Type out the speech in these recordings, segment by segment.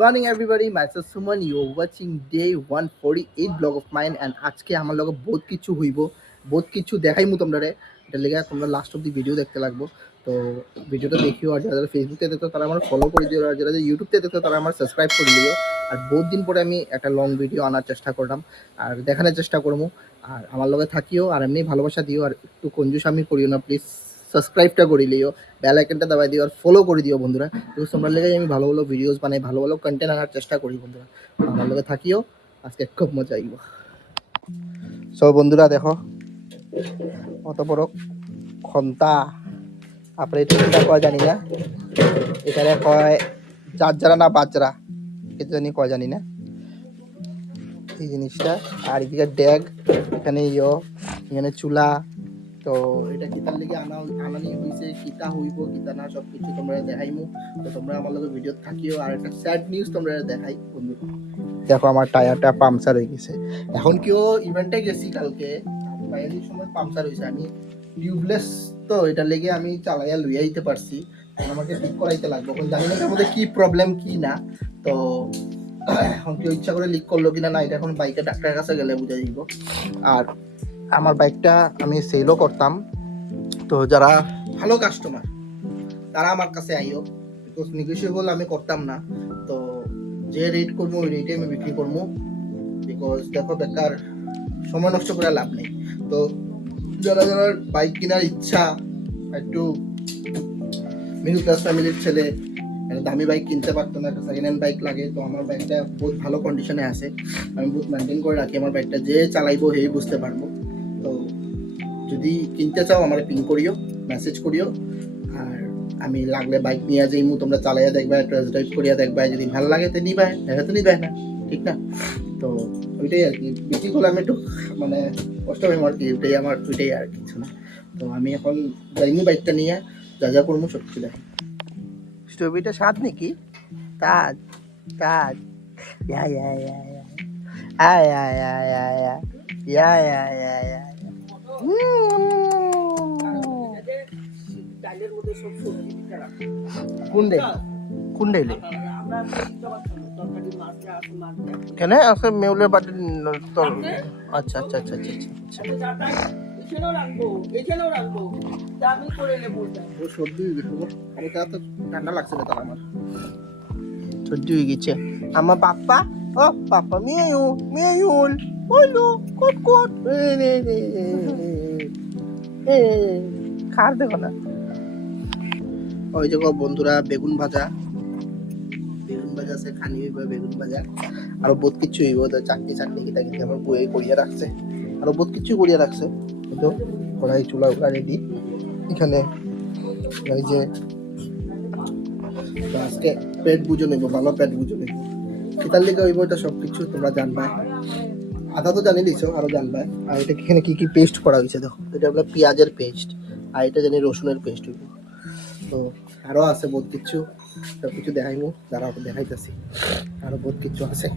morning everybody, myself Suman, you're watching day 148 vlog of mine and আজকে আমার লগে বহুত কিছু হইব, বহুত কিছু দেখাইমু তোমরা। এটা লেগে তোমরা লাস্ট অব দি ভিডিও দেখতে লাগবো। তো ভিডিওটা দেখিও, আর যারা ফেসবুকে দেখতো তারা আমার ফলো করে দিও, আর যারা ইউটিউবতে দেখতো তারা আমার সাবস্ক্রাইব করে দিও। আর বহুত দিন পরে আমি একটা লং ভিডিও আনার চেষ্টা করলাম আর দেখানোর চেষ্টা করবো। আর আমার লগে থাকিও আর এমনি ভালোবাসা দিও, আর একটু কঞ্জুস আমি করিও না প্লিজ। সাবস্ক্রাইবটা করে লিও, বেল আইকনটা দাবাই দিও আর ফলো করে দিও বন্ধুরা। তো তোমরা লেগে আমি ভালো ভালো ভিডিওস বানাই, ভালো ভালো কন্টেন্ট আনার চেষ্টা করি বন্ধুরা। আমার লগে থাকিও, আজকে খুব মজা আইব। সো বন্ধুরা দেখো কত বড় খন্তা, তারপরে এটা কয় জানি না, এখানে কয় যারা না বাজরা, এটা জানি কয় জানি না এই জিনিসটা। আর এদিকে ড্যাগ, এখানে এখানে চুলা। তো এটা কিতার লিগে আনানি হয়েছে, কিতা হইব কিতা না সব কিছু তোমরা দেখাইমু। তো তোমরা আমার লগে ভিডিও থাকিও। আর একটা স্যাড নিউজ তোমরা দেখাই বন্ধু, দেখো আমার টায়ারটা পাংচার হয়ে গেছে। এখন কেউ ইভেন্টে গেছি কালকে, বাইরের সময় পাংচার হয়েছে। আমি টিউবলেস, তো এটা লেগে আমি চালাইয়া লইয়া দিতে পারছি, আমাকে ঠিক করাইতে লাগবে। এখন জানি না এর মধ্যে কি প্রবলেম কি না। তো এখন কেউ ইচ্ছা করে লিক করলো কিনা না, এটা এখন বাইকে ডাক্তারের কাছে গেলে বুঝা দিব। আর আমার বাইকটা আমি সেলও করতাম, তো যারা ভালো কাস্টমার তারা আমার কাছে আইও, বিকজ নেগোশিয়েবল আমি করতাম না। তো যে রেট করবো ওই রেটে আমি বিক্রি করবো, বিকজ দেখো বেকার সময় নষ্ট করে লাভ নেই। তো যারা যারা বাইক কেনার ইচ্ছা, একটু মিডল ক্লাস ফ্যামিলির ছেলে, দামি বাইক কিনতে পারতো না, একটা সেকেন্ড হ্যান্ড বাইক লাগে, তো আমার বাইকটা বহুত ভালো কন্ডিশনে আছে, আমি বহুত মেনটেন করে রাখি আমার বাইকটা, যে চালাইবো সেই বুঝতে পারবো। তো যদি কিনতে চাও আমার পিং করিও, মেসেজ করিও, আর আমি লাগলে বাইক নিয়ে যাইমু, তোমরা চালাইয়া দেখবা, টেস্ট ড্রাইভ করিয়া দেখবা, যদি ভালো লাগে তো নিবাই, দেখা তো নিবাই না, ঠিক না? তো ওইটাই আর কি, বেশি করলে আমি একটু মানে কষ্ট হয় আর কি, ওইটাই আর কিছু না। তো আমি এখন যাইনি বাইকটা নিয়ে, যা যা করবো সব কিছু দেখি। স্ট্রবেরিটা স্বাদ নাকি? তাজ তাজ ইয়া ইয়া ইয়া ইয়া আয় আয় আয় আয় ইয়া ইয়া ইয়া ইয়া কোন ডাইলে কেন আছে মেউলের বাড়ি? আচ্ছা আচ্ছা আচ্ছা আচ্ছা আচ্ছা। ঠান্ডা লাগছে না, আমার সর্দি হয়ে গেছে। আমার পাপ্পা, ও পাপ্পা মিয়াউল বলো কোট কোট খার দেখো না। ওই যে বন্ধুরা বেগুন ভাজা আছে, খানি হইব বেগুন ভাজা, আরো বহুত কিছু হইব। চাটনি কিতা কিতা আমার বইয়ে করিয়া রাখছে, আরো বহুত কিছু করিয়া রাখছে। কিন্তু কড়াই চুলা রেডি এখানে। এই যে আজকে পেট বুঝে নেবো, ভালো পেট বুঝে নেবো, কিতার লিগে হইব এটা সবকিছু তোমরা জানবা। আদা তো জানি দিছো, আরো জানবা। আর এটা এখানে কি কি পেস্ট করা হয়েছে দেখো, এটা হলো পেঁয়াজের পেস্ট, আর এটা জানি রসুনের পেস্ট হইব। তো আরো আছে বহুত কিছু, সব কিছু দেখাইমু, যারা দেখাইতেছি আরো বহুত কিছু আছে।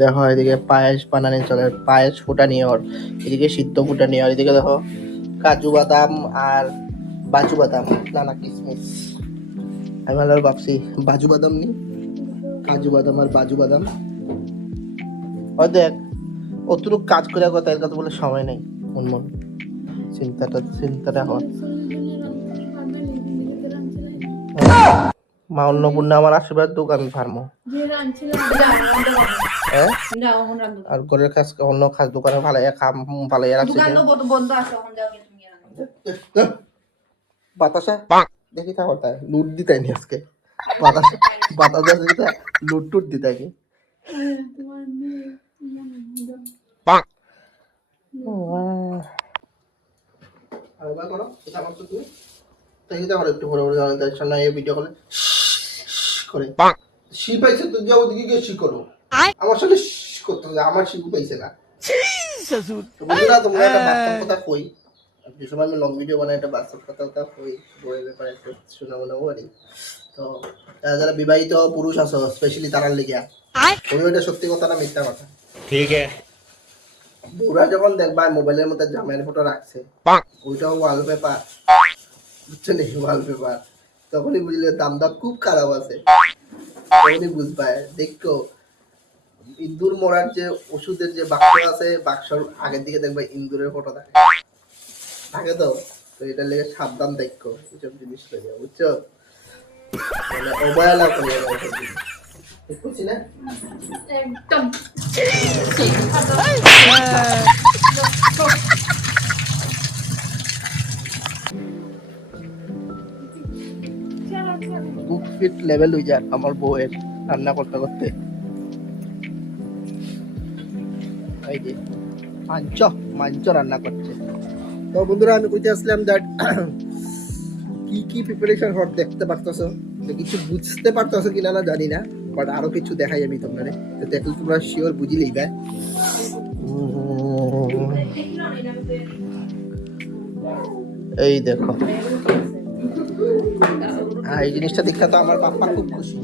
দেখো এদিকে পায়েস বানানি চলে, পায়েস ফুটা নিয়ে ওর, এদিকে সিদ্ধ ফুটা নিয়ে, আর এদিকে দেখো কাজু বাদাম আর বাজু বাদাম, না কিসমিস। আমি ভালো ভাবছি বাজু বাদাম নি, কাজু বাদাম আর বাজু বাদাম। ও দেখ অতটুকু কাজ করে কথা, এর কথা বলে সময় নেই। মন চিন্তাটা হয়। মা অন্নপূর্ণা আমার আশীর্বাদ দুক, আমি ফার্মো আর ঘরের কাজ অন্য কাজ দোকানে ভালাইয়া খাম ভালাইয়া রাখছি। বাতাসা দেখি তা কথা লুট দিতাই নি আজকে, বাতাসা লুট টুট দিতাই নি। একটু বড় বড় জানাই এই ভিডিও কলে করে শি পাইছে, তো যাও ওদিকে গিয়ে শি করো, আমার সাথে করতে হবে, আমার শিখু পাইছে না। বন্ধুরা তোমরা একটা বাস্তব কথা কই, যে সময় আমি লং ভিডিও বানাই একটা বাস্তব কথা কই, বইয়ের ব্যাপারে একটু শোনাবো না বলি। তো যারা বিবাহিত পুরুষ আছো স্পেশালি তারার লিগিয়া, ওইটা সত্যি কথা না মিথ্যা কথা? ঠিক আছে। ওরা যখন দেখবা মোবাইলের মধ্যে জামাইয়ের ফটো রাখছে, ওইটাও ওয়ালপেপার, বুঝছো নি, ওয়ালপেপার, তখনই বুঝলে দামটা খুব খারাপ আছে। তখনই বুঝবা। দেখো ইন্দুর মরার যে ওষুধের যে বাক্স আছে, বাক্সর আগের দিকে দেখবা ইন্দুরের ফটো থাকে, থাকে তো। তো এটা লেগে সাবধান দেখো এসব জিনিস লেগে, বুঝছো? মানে অবহেলা করে বুঝছি না একদম বুক ফিট লেভেল হয়ে যায় আমার বউয়ের রান্না করতে করতে। এই যে মাঞ্চ রান্না করছে। তো বন্ধুরা আমি কইতে আসলাম দ্যাট কি কি প্রিপারেশন হট দেখতে পারতেছো, তো কিছু বুঝতে পারতেছো কিনা না জানি না, বাট আরো কিছু দেখাই আমি তোমরা, তো দেখলে তোমরা শিওর বুঝি লইবা। এই দেখো, এই জিনিসটা দেখে তো আমার পাপ্পা খুব খুশি,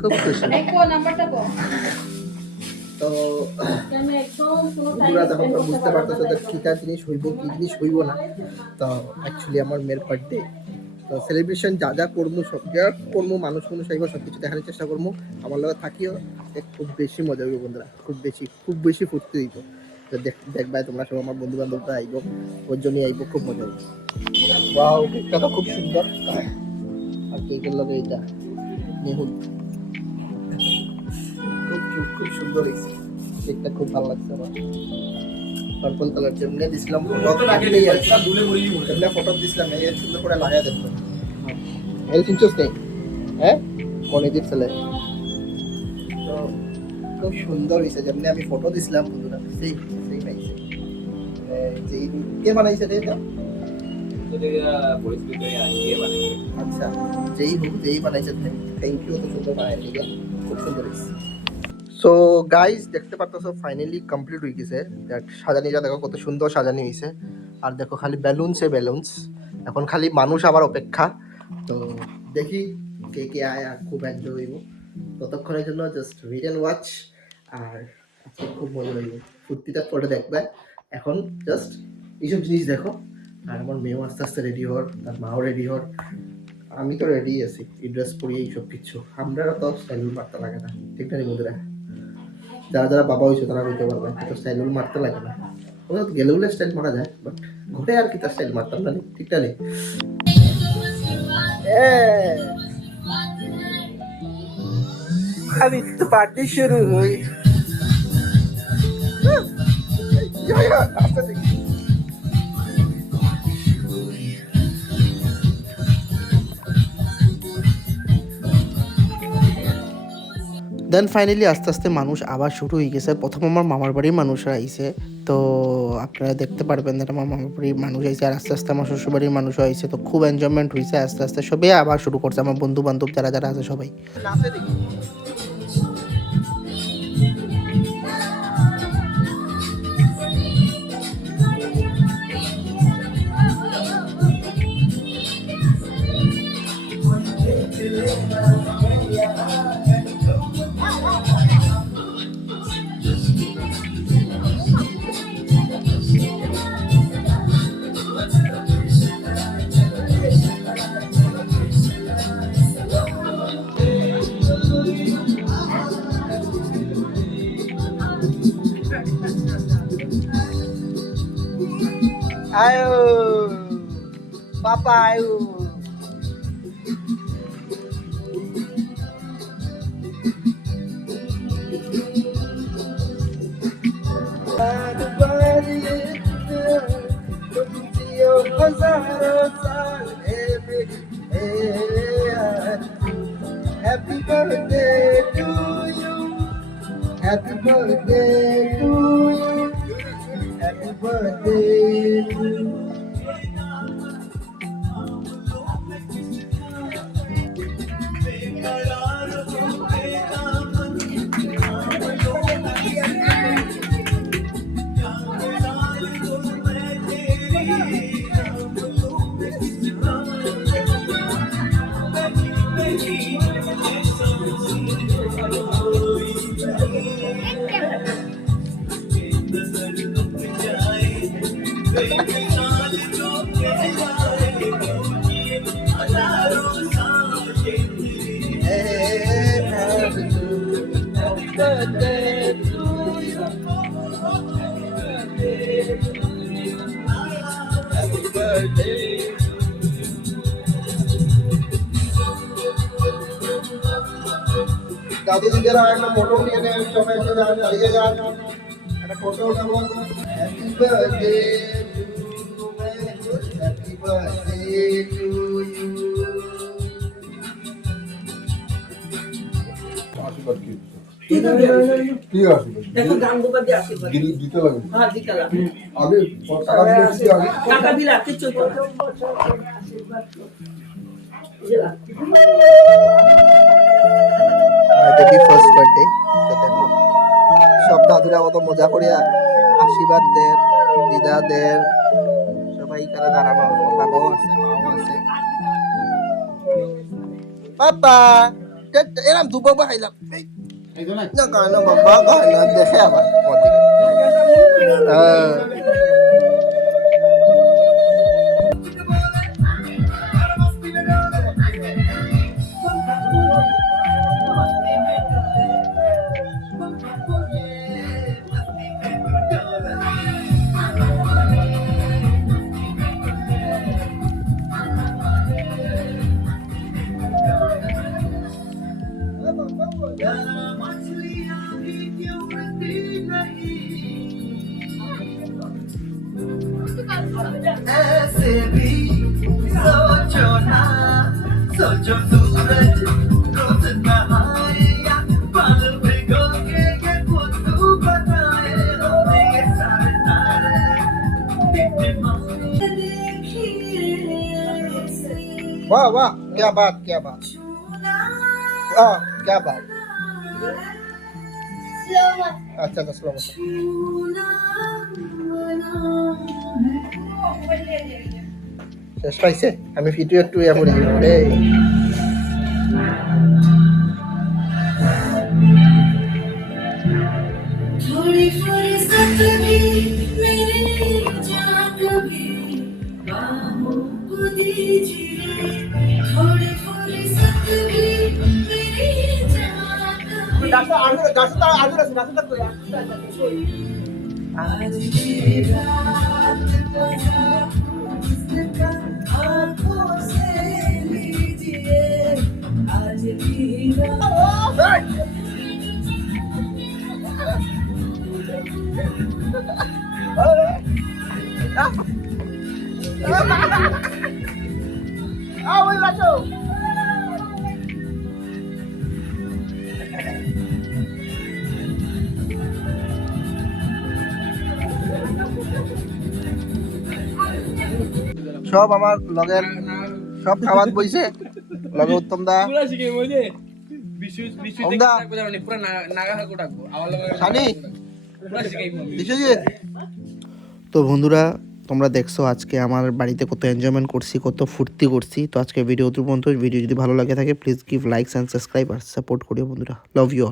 খুব খুশি। তো তোমরা তখন তো বুঝতে পারতেছো যে কিটা জিনিস হইব কি জিনিস হইব না। তো অ্যাকচুয়ালি আমার মেয়ের বার্থডে, তো সেলিব্রেশন যা যা করবো সব যা করবো, মানুষ আইব সব কিছু দেখানোর চেষ্টা করবো। আমার লগে থাকিও, খুব বেশি মজা হইব বন্ধুরা, খুব বেশি ফুর্তি হইব। তো দেখবা তোমরা সব, আমার বন্ধু বান্ধবরা আইব, ওর জন্যই আইব, খুব মজা হইব। ওয়াও, কেকটা তো খুব সুন্দর। আর কেকের লগে এটা মেহুল, খুব সুন্দর হয়েছে কেকটা, খুব ভালো লাগছে আমার। পার্পল কালার যেমনি দিছিলাম ফটো রাখলেই আছে, যেমনি ফটো দিছিলাম এই সুন্দর করে লাগাই দেব। এল চিনছস নেই? হ্যাঁ, কলেজের ছেলে। তো খুব সুন্দর হয়েছে, যেমনি আমি ফটো দিছিলাম বন্ধুরা, সেই পাইছে। যেই কে বানাইছে রে এটা? আচ্ছা, যেই বানাইছে, থ্যাংক ইউ, তো সুন্দর বানাইছে, খুব সুন্দর হয়েছে। সো গাইজ দেখতে পারতেছো ফাইনালি কমপ্লিট হয়ে গেছে। দ্যাট সাজানিটা দেখো কত সুন্দর সাজানি হয়েছে। আর দেখো খালি ব্যালুনস, এখন খালি মানুষ আবার অপেক্ষা। তো দেখি কে কে আয়, আর খুব এনজয় হইব। ততক্ষণের জন্য জাস্ট রিড অ্যান্ড ওয়াচ। আর আজকে খুব মজা হইব, ফুর্তিটা পরে দেখবে। এখন জাস্ট এইসব জিনিস দেখো। আর আমার মেয়েও আস্তে আস্তে রেডি হওয়ার, তার মাও রেডি হওয়ার, আমি তো রেডি আছি এই ড্রেস পরিয়ে, এইসব কিছু আমরা তো স্টাইল মারতে লাগে না, ঠিক না বন্ধুরা? যারা বাবা হয়েছে তারা বলতে পারবে, তো স্টাইল মারতে লাগে না। ওরা গেলে গেলে স্টাইল মারা যায়, বাট ঘরে আর কি তার স্টাইল মারতাম না, ঠিক না? আমি তো পার্টি শুরু হই। দেন ফাইনালি আস্তে আস্তে মানুষ আবার শুরু হয়ে গেছে। প্রথম আমার মামার বাড়ির মানুষরা আইছে, তো আপনারা দেখতে পারবেন যে আমার মামার বাড়ির মানুষ আইছে, আর আস্তে আস্তে আমার শ্বশুর বাড়ির মানুষও আইছে। তো খুব এনজয়মেন্ট হয়েছে, আস্তে আস্তে সবাই আবার শুরু করছে, আমার বন্ধু বান্ধব যারা যারা আছে সবাই। Ayo, Papa ayo. Happy birthday to you. Happy birthday to you. Happy birthday to you. দাদু দিদিরা একটা ফটো নিয়ে নেন, সবাই এসে যান, দাঁড়িয়ে যান, একটা ফটো নেব। Happy birthday to you, happy birthday to you. আশীর্বাদ কি কি আশীর্বাদ দেখো গান গোপাল দিয়ে আশীর্বাদ দিতে লাগবে হ্যাঁ দিতে লাগবে আগে টাকা দিলে আগে টাকা দিলে আর কিছু বেবি ফার্স্ট বার্থডে। তো দেখো সব দাদুরা কত মজা করিয়া আশীর্বাদ দেন, দিদা দেন, সবাই এখানে দাঁড়ানো, বাবাও আছে, মাও আছে। পাপা এরম দুবার খাইলাম না কেন বাবা, গান দেখে আবার আমার দিকে। ऐसे भी सोचो ना, सोचो सूरज रोज नहाएगा, पल भिगोगे ये खुद बताए, होंगे ये सारे तारे दिखने वाह वाह, क्या बात, क्या बात, वाह क्या बात। अच्छा अच्छा स्लो मोशन। শেষ পাইছে, আমি ভিডিও একটু ইয়া করে দিলাম রে। थोड़ी फुर्सत भी मेरे जान कभी बाहों को दीजिए, थोड़ी फुर्सत भी मेरी जान कभी आज की रात मजा उसका आँखों से लीजिए, आज की रात সব আমার লগের সব খাবার বইছে, লগে উত্তম দা সানি বিশ্বজিৎ। তো বন্ধুরা তোমরা দেখছো আজকে আমার বাড়িতে কত এনজয়মেন্ট করছি, কত ফুর্তি করছি। তো আজকে ভিডিও পর্যন্ত, ভিডিও যদি ভালো লাগে থাকে please give likes and subscribe আর সাপোর্ট করিও বন্ধুরা। Love you all.